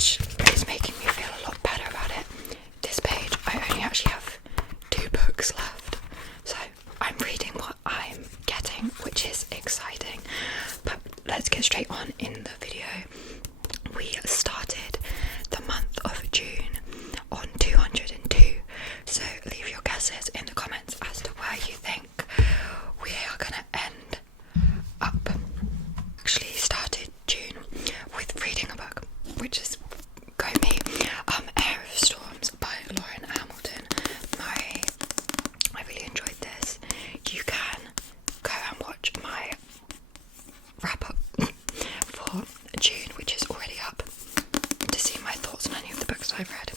which is making me feel a lot better about it. This page, I only actually have 2 books left, so I'm reading what I'm getting, which is exciting. But let's get straight on in the video. We started the month of June on 202, so leave your guesses in the comments as to where you think we are going to end up. Actually started June with reading a book, which is go me, Air of Storms by Lauren Hamilton. I really enjoyed this. You can go and watch my wrap up for June, which is already up, to see my thoughts on any of the books I've read.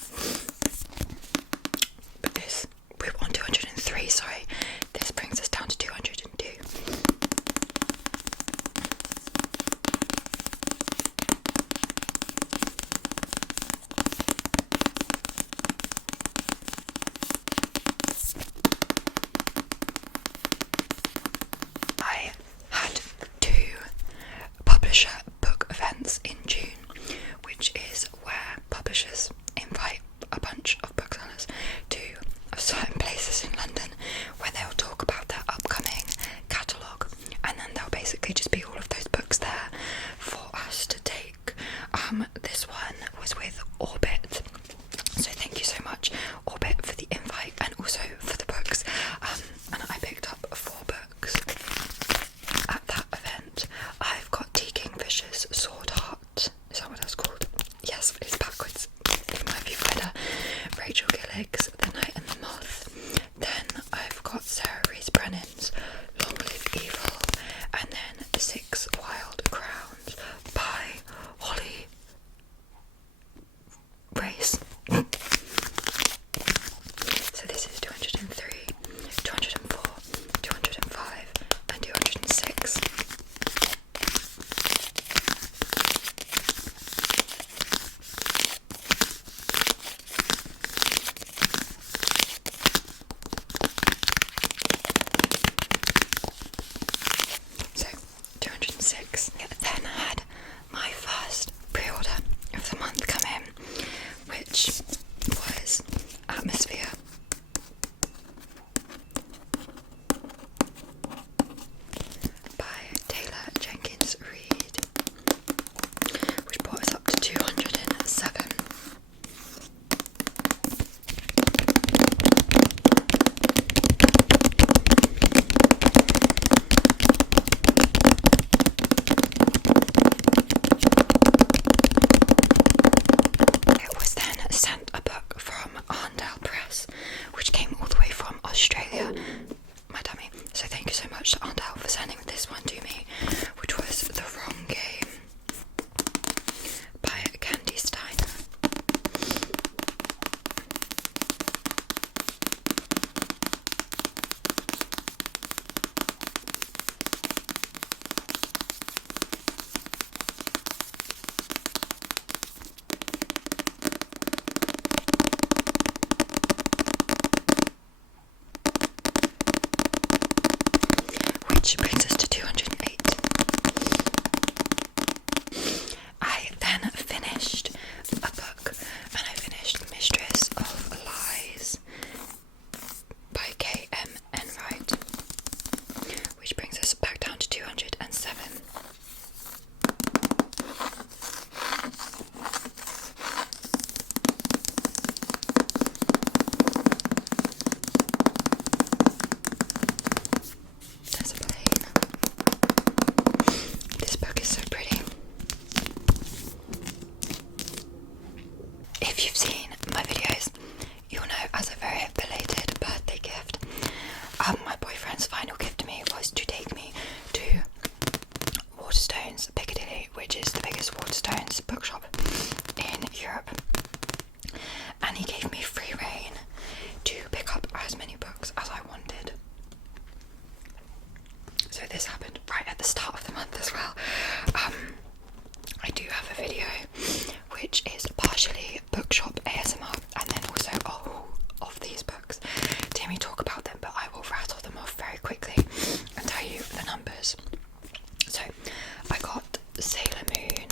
But we're on 203, sorry. This brings us down to 202. I had 2 publisher book events in June, which is where publishers invite a bunch of booksellers to certain places in London where they'll talk about their upcoming catalogue, and then there'll basically just be all of those books there for us to take. This one was with Orbit, so thank you so much Orbit for the invite and also for the books, and I picked up 4 books at that event. I've got T. Kingfisher's Sword Heart, is that what that's called? Yes, it's backwards, it might be better. Rachel Gillig's The Night and the Moth. Then I've got Sarah Rees Brennan's Long Live Evil, and then 6 Wild Crowns by Holly Brace. So this is 203, 204, 205 and 206. So 206. Then I had my first pre-order of the month come in, which was Atmosphere by Taylor Jenkins Reid, which brought us up to 207. It was then sent a book from unhaul Press, which came all the way from Australia, my dummy. So thank you so much to unhaul for sending this one to me, which was The Wrong Game by Candy Stein. Which brings us to 208. I then finished a book, and I finished Mistress of Lies by K.M. Enright, which brings us back down to 207. There's a plane. This book is so pretty. If you've seen my videos, you'll know as a very belated birthday gift, my boyfriend's final gift to me was to take me to Waterstones Piccadilly, which is the biggest Waterstones bookshop in Europe, and he gave me free rein to pick up as many books as I wanted. So this happened right at the start of the month as well. I do have a video which is partially bookshop ASMR and then also a haul of these books to hear me talk about them, but I will rattle them off very quickly and tell you the numbers. So I got Sailor Moon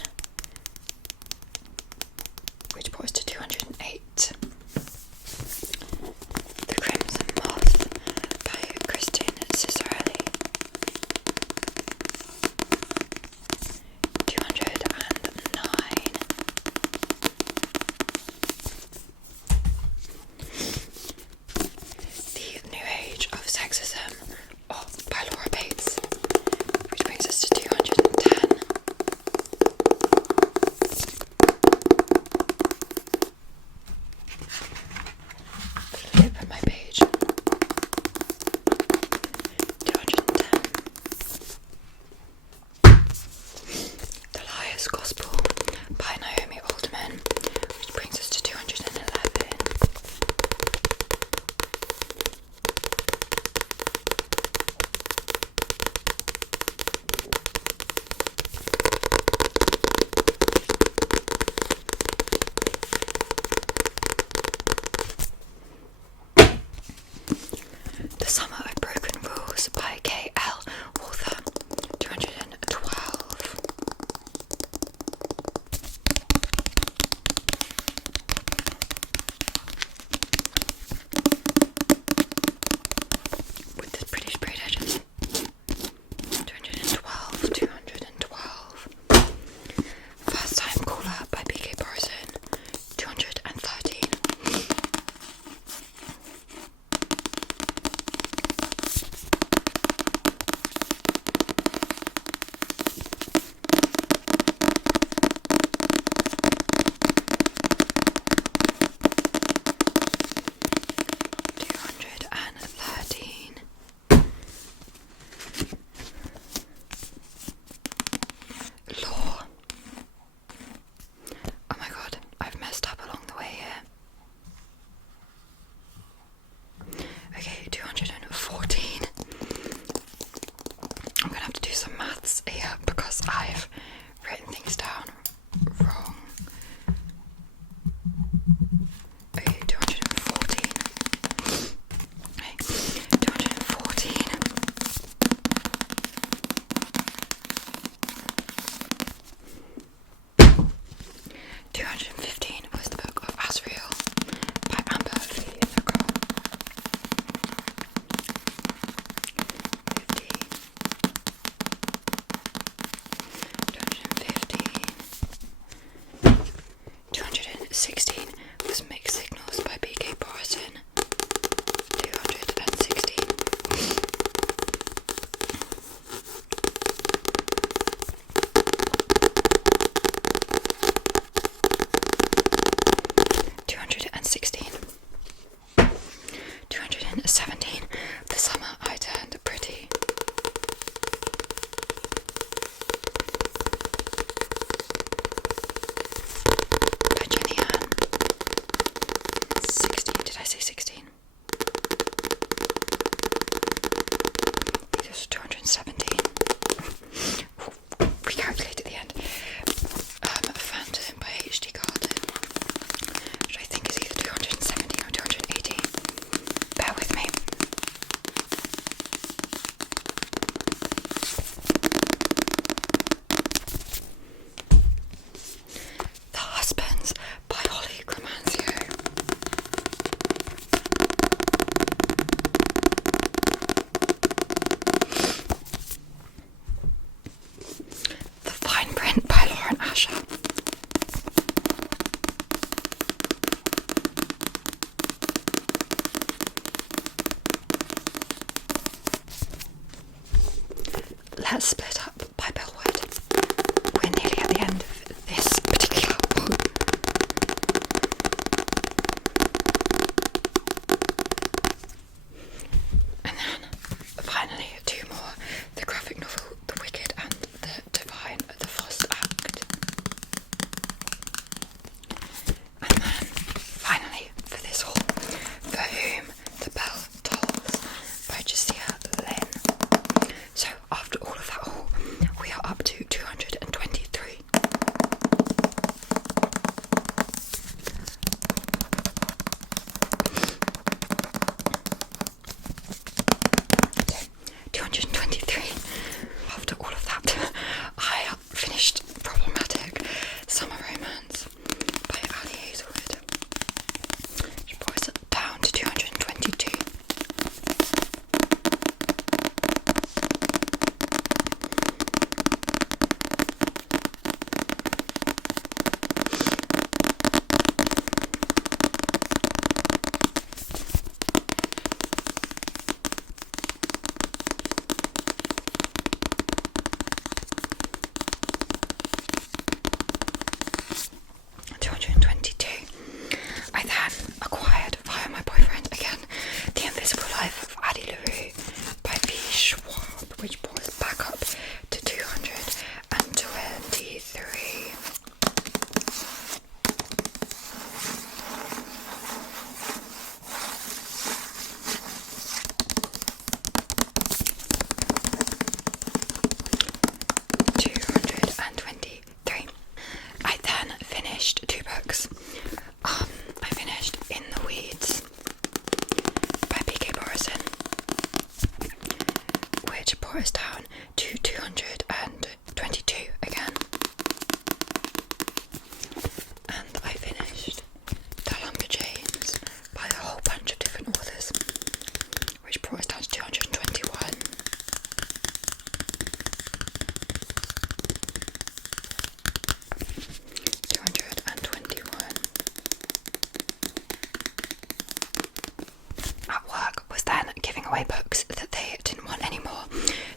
away books that they didn't want anymore.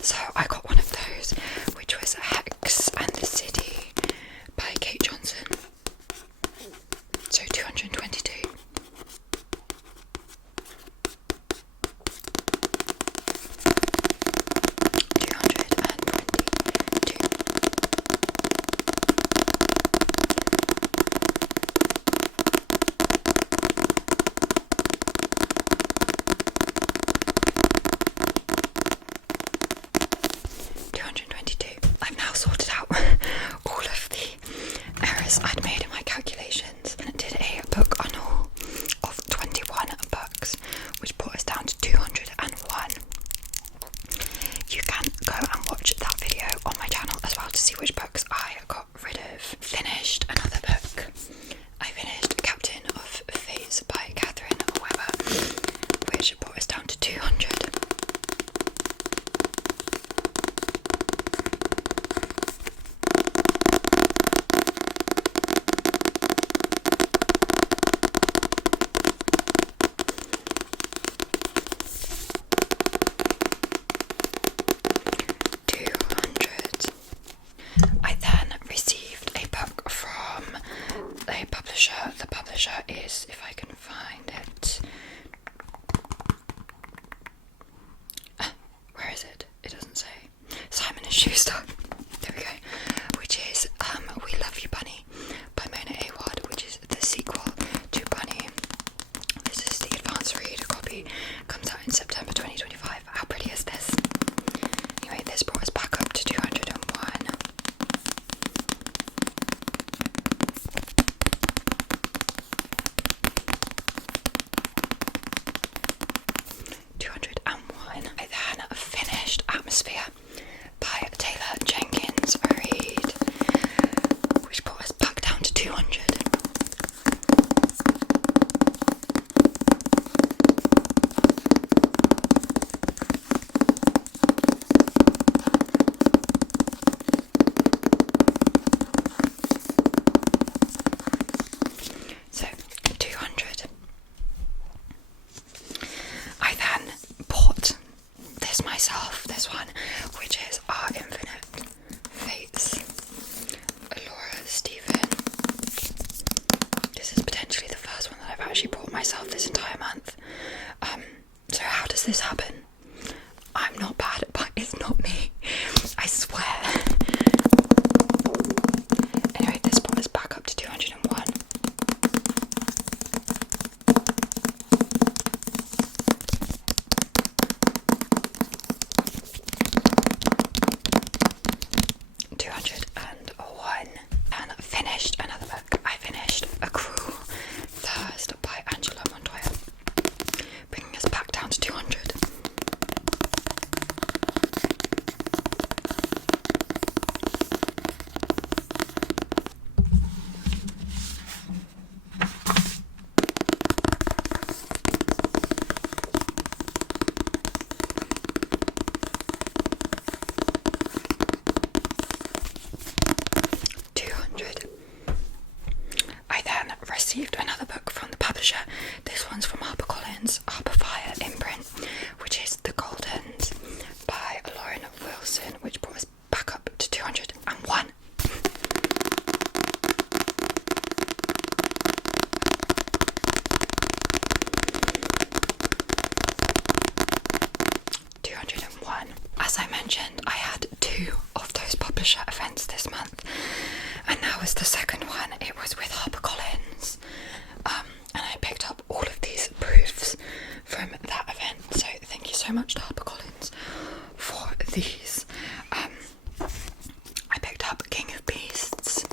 So I got one of those, which was Hex and the City by Kate Johnson. So 222. I've now sorted out all of the errors I'd made in my calculations and did a book unhaul of 21 books, which brought us down to 201. You can go and watch that video on my channel as well to see which books I got rid of. Finished another book. I finished Captain of Fates by Catherine Weber, which brought us down to 200. I then received a book from a publisher. The publisher is, if I can find it, where is it? It doesn't say. Simon & Schuster. There we go. Which is We Love You Bunny by Mona Awad, which is the sequel to Bunny. This is the advanced read copy. Comes out in September 2025. How pretty is this? Anyway, this brought us back up to 201. 201. I then finished Atmosphere by Taylor Jenkins Reid, which brought us back down to 200. So 200. I then bought this myself, this one, which is Our Infinite Fates, Laura Stephen. This is potentially the first one that I've actually bought myself this entire month. So how does this happen? I'm not bad, but it's not me. I swear. Anyway, this brought us back up to 201. And finished another book. I finished A Cruel Thirst by Angela Montoya, bringing us back down to 200. I then received another book from the publisher. This one's from HarperCollins, Harperfire imprint, which is The Goldens by Lauren Wilson, which brought us back up to 201. As I mentioned, I had 2 of those publisher events this month, and that was the second one. It was with HarperCollins, and I picked up all of these proofs from that event, so thank you so much to HarperCollins for these. I picked up King of Beasts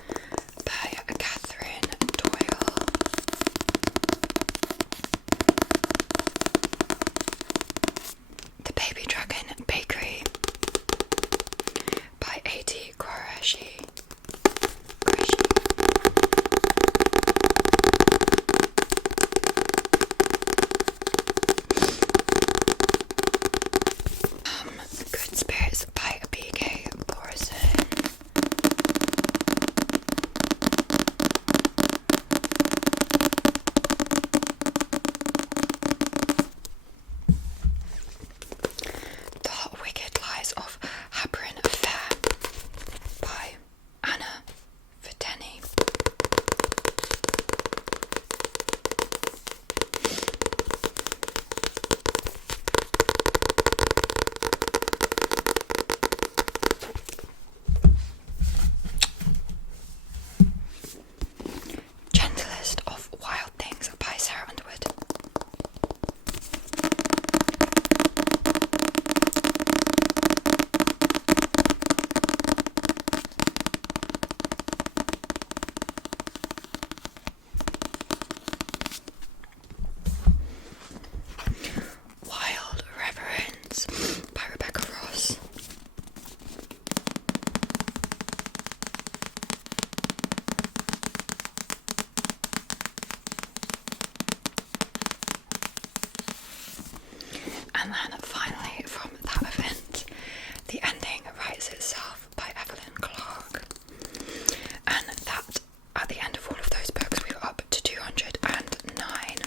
by Catherine Doyle. The Baby Dragon Bakery by A.T. Qureshi. And then finally from that event, The Ending Writes Itself by Evelyn Clark. And that, at the end of all of those books, we were up to 209.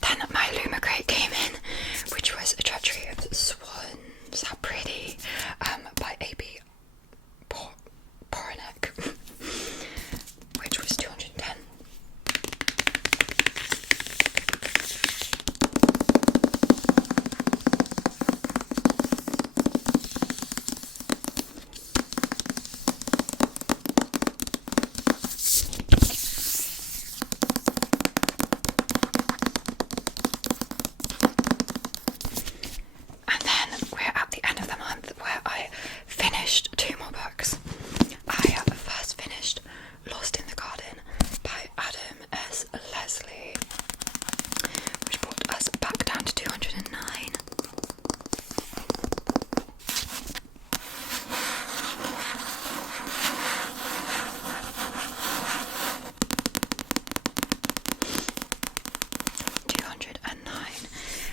Then My Luma Crate came in, which was A Treachery of Swans, how pretty, by A.B. Poronek, which was 210. And then we're at the end of the month where I finished 2 more books. I first finished Lost in the Garden by Adam S. Leslie, which brought us back down to 209.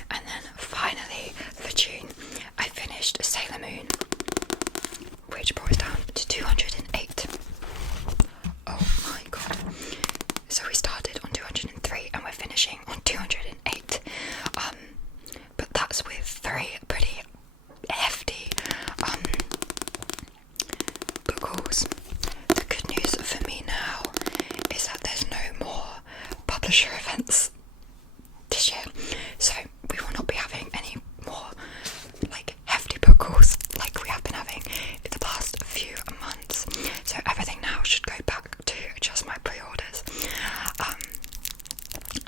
And then finally for June I finished Sailor Moon, which brought us down to 208. Oh my god. So we started on 203 and we're finishing on 208. But that's with 3 pretty hefty book hauls. The good news for me now is that there's no more publisher events this year, so we will not be having any more like hefty book hauls like we have been having in the past few months. So everything now should go back to just my pre-orders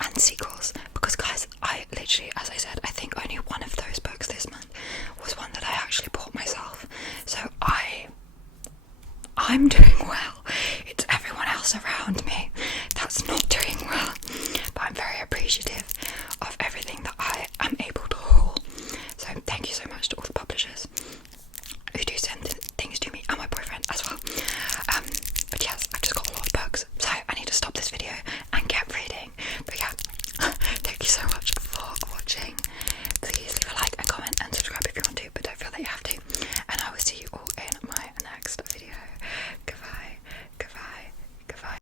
and sequels, because guys, I literally, as I said, I think only one of those books this month was one that I actually bought myself. So I'm doing